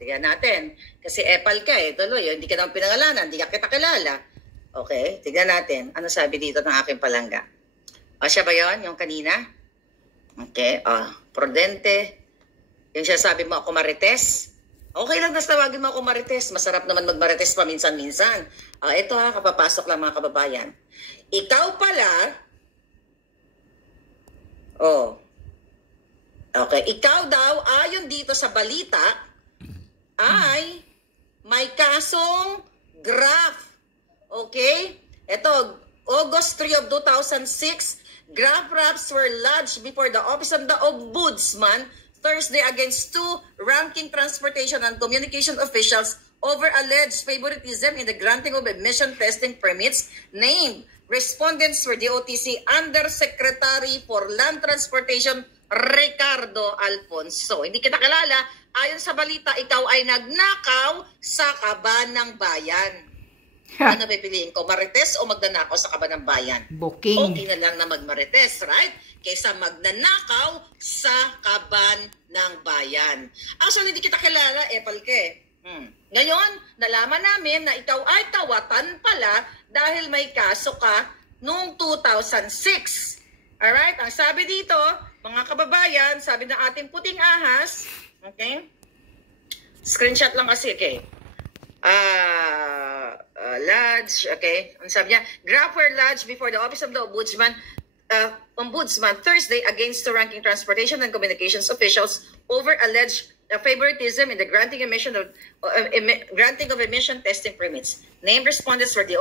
tingnan natin. Kasi epal ka eh, tuloy. Hindi ka naman pinangalanan, hindi ka kita kilala. Okay, tignan natin. Ano sabi dito ng aking palangga? Siya ba yun? Yung kanina? Okay, prudente. Yung siya sabi mo ako marites. Okay lang na tawagin mo ako marites. Masarap naman magmarites paminsan-minsan. Ito kapapasok lang mga kababayan. Ikaw pala, okay, ikaw daw, ayon dito sa balita, ay may kasong graft. Okay? Ito, August 3 of 2006, graft wraps were lodged before the Office of the Ombudsman Thursday against two ranking transportation and communication officials over alleged favoritism in the granting of emission testing permits. Named respondents were DOTC Undersecretary for Land Transportation Ricardo Alfonso. Hindi kita kilala. Ayon sa balita, ikaw ay nagnakaw sa Kaban ng Bayan. Ano pipiliin ko? Marites o magnanakaw sa Kaban ng Bayan? Booking. Okay na lang na magmarites, right? Kaysa magnanakaw sa Kaban ng Bayan. Actually, hindi kita kilala, Palke. Ngayon, nalaman namin na ikaw ay tawatan pala dahil may kaso ka noong 2006. Alright? Ang sabi dito, mga kababayan, sabi ng ating puting ahas, okay? Screenshot lang kasi, okay? Lodge, okay? Ang sabi niya, graft were lodged before the Office of the Ombudsman Thursday against the ranking transportation and communications officials over alleged favoritism in the granting of emission testing permits. Named respondents were the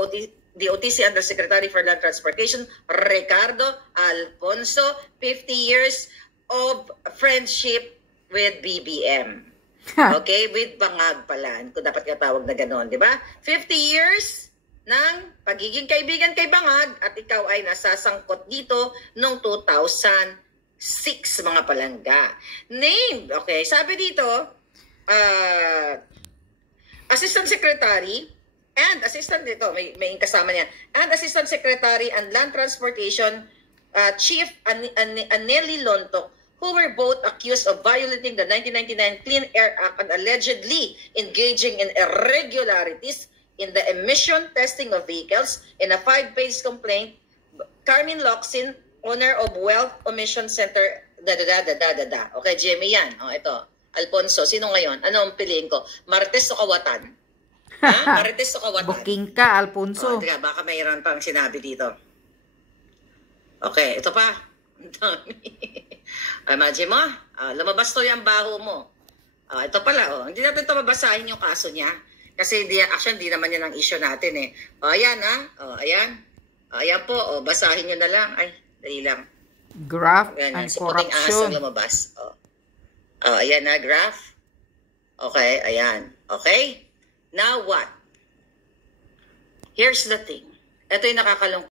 OTC Undersecretary for Land Transportation Ricardo Alfonso, 50 years of friendship with BBM. Okay, with Bangag pala. Kung dapat katawag na gano'n, di ba? 50 years ng pagiging kaibigan kay Bangag at ikaw ay nasasangkot dito noong 2006, mga palangga. Named, okay, sabi dito, Assistant Secretary and Assistant dito, may kasama niya, and Assistant Secretary and Land Transportation Chief Anneli Lontok, who were both accused of violating the 1999 Clean Air Act and allegedly engaging in irregularities in the emission testing of vehicles. In a 5-page complaint, Carmen Locsin, owner of Wealth Emission Center, Okay, Jimmy yan. Ito. Alfonso, sino ngayon? Ano ang piliin ko? Marites o Kawatan? Marites o Kawatan? Booking ka, Alfonso. Teka, baka mayroon pang sinabi dito. Okay, ito pa. Imagine mo, lumabas to yung baho mo. Ito pala, hindi natin ito babasahin yung kaso niya. Kasi hindi naman yan ang issue natin eh. Ayan ayan. Ayan po, basahin nyo na lang. Ay, dali lang. Graft ayan, and si puting ahas corruption. ang lumabas. Ayan na, graph. Okay, ayan. Okay? Now what? Here's the thing. Ito yung nakakalungkot.